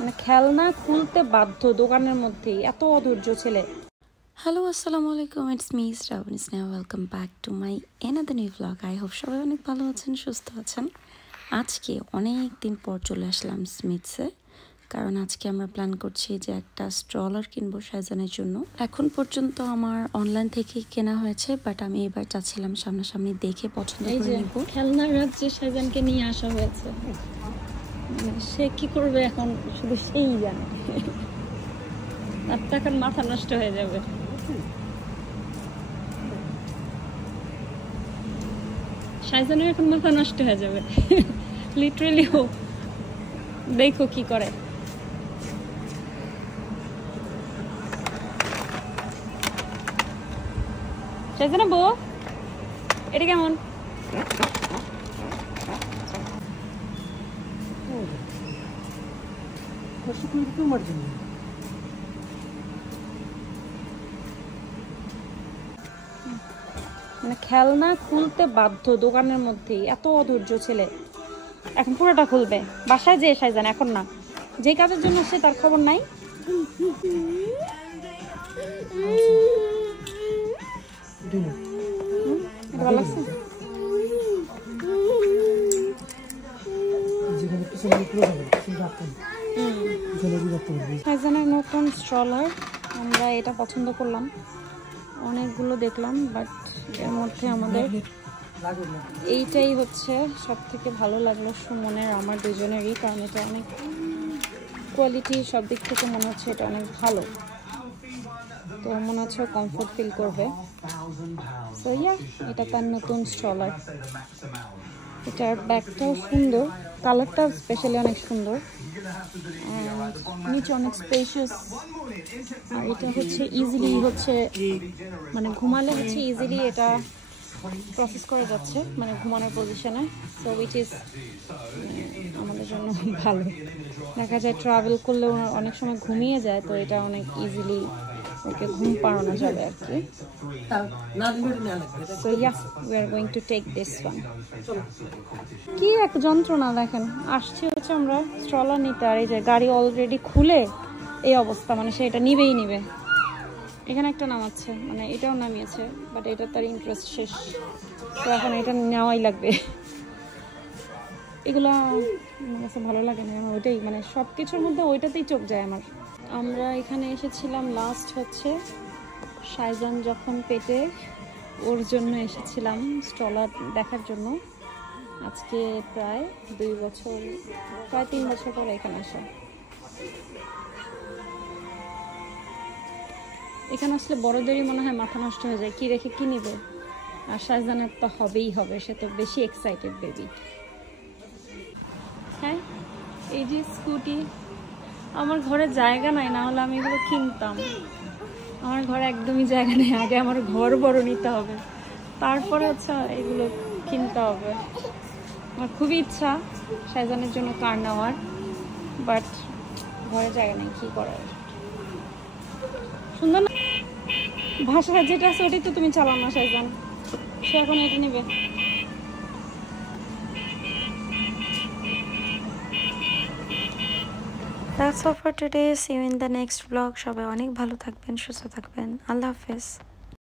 মানে খেলনা খুলতে বাধ্য দোকানের মধ্যেই, এত অধৈর্য ছেলে। হ্যালো আসসালামু আলাইকুম, it's me Srabani Sneha. Welcome back to my another new blog. I hope সবাই অনেক ভালো আছেন, সুস্থ আছেন। আজকে অনেক দিন পর চলে আসলাম স্মিথসে, কারণ আজকে আমরা প্ল্যান করছি যে একটা স্ট্রলার কিনবো সাইজানের জন্য। এখন পর্যন্ত আমার অনলাইন থেকেই কেনা হয়েছে, বাট আমি এবার চাচ্ছিলাম সামনাসামনি দেখে পছন্দ করে নিব। খেলনার রাজ্যে সাইজানকে নিয়ে আসা হয়েছে, সে কি করবে এখন শুধু সেই জানে। তার তো এখন মাথা নষ্ট হয়ে যাবে। সাইজানের এখন মাথা নষ্ট হয়ে যাবে লিটারেলি। ও দেখো কি করে। সাইজানা বউ, এটা কেমন? মানে খেলনা খুলতে বাধ্য দোকানের মধ্যেই, এত অধৈর্য ছেলে। এখন পুরোটা খুলবে বাসায় যে সাইজান, এখন না, যে কাজের জন্য সে তার খবর নাই। ভালো লাগছে? সাইজানের নতুন স্ট্রলার, আমরা এটা পছন্দ করলাম, অনেকগুলো দেখলাম, বাট এর মধ্যে আমাদের এইটাই হচ্ছে সব থেকে ভালো লাগলো সুমনের আমার দুজনেরই, কারণ এটা অনেক কোয়ালিটি, সব দিক থেকে মনে হচ্ছে এটা অনেক ভালো। তো মনে হচ্ছে কমফোর্ট ফিল করবে। সো ইয়া, এটা তার নতুন স্ট্রলার। এটার ব্যাগটাও সুন্দর, কালারটা স্পেশালি অনেক সুন্দর, নিচে অনেক স্পেশিয়াস। আর এটা হচ্ছে ইজিলি হচ্ছে, মানে ঘুমালে হচ্ছে ইজিলি এটা প্রসেস করে যাচ্ছে, মানে ঘুমানোর পজিশনে। সো উইচ ইজ আমাদের জন্য ভালো। দেখা যায় ট্রাভেল করলে অনেক সময় ঘুমিয়ে যায়, তো এটা অনেক ইজিলি ওকে ঘুম পাড়ানো যাবে আর কি। So yeah, we are going to take this one. কি এক যন্ত্রণা দেখেন, আসছে হচ্ছে আমরা স্ট্রলার নিতে, আর এই যে গাড়ি অলরেডি খুলে এই অবস্থা, মানে সে এটা নিবেই নিবে। এখানে একটা নামাচ্ছে, মানে এটাও নামিয়েছে, বাট এটা তার ইন্টারেস্ট শেষ, তো এখন এটা নেওয়াই লাগবে। এগুলা আমার কাছে ভালো লাগে না, আমার ওইটাই, মানে সব কিছুর মধ্যে ওইটাতেই চোখ যায় আমার। আমরা এখানে এসেছিলাম লাস্ট হচ্ছে সাইজান যখন পেটে, ওর জন্য এসেছিলাম স্ট্রলার দেখার জন্য। আজকে প্রায় 2 বছর, প্রায় 3 বছর পরে এখানে আসা। এখানে আসলে বড়দেরই মনে হয় মাথা নষ্ট হয়ে যায়, কি রেখে কি নিবে। আর শাহজানের তো হবেই হবে, সে তো বেশি এক্সাইটেড বেবি। হ্যাঁ, এই যে স্কুটি, আমার ঘরে জায়গা নাই, না হলে আমি এগুলো কিনতাম। আমার ঘরে একদমই জায়গা নেই, আগে আমার ঘর বড় নিতে হবে, তারপরে হচ্ছে এগুলো কিনতে হবে। আমার খুবই ইচ্ছা শাহজানের জন্য কার নেওয়ার, বাট ঘরে জায়গা নেই, কি করার। সুন্দর না ভাষা, যেটা আছে ওটাই তো তুমি চালাও না শাহজান, সে এখন এটা নেবে। That's all for today. See you in the next vlog. সবাই অনেক ভালো থাকবেন, সুস্থ থাকবেন। আল্লাহ হাফেজ।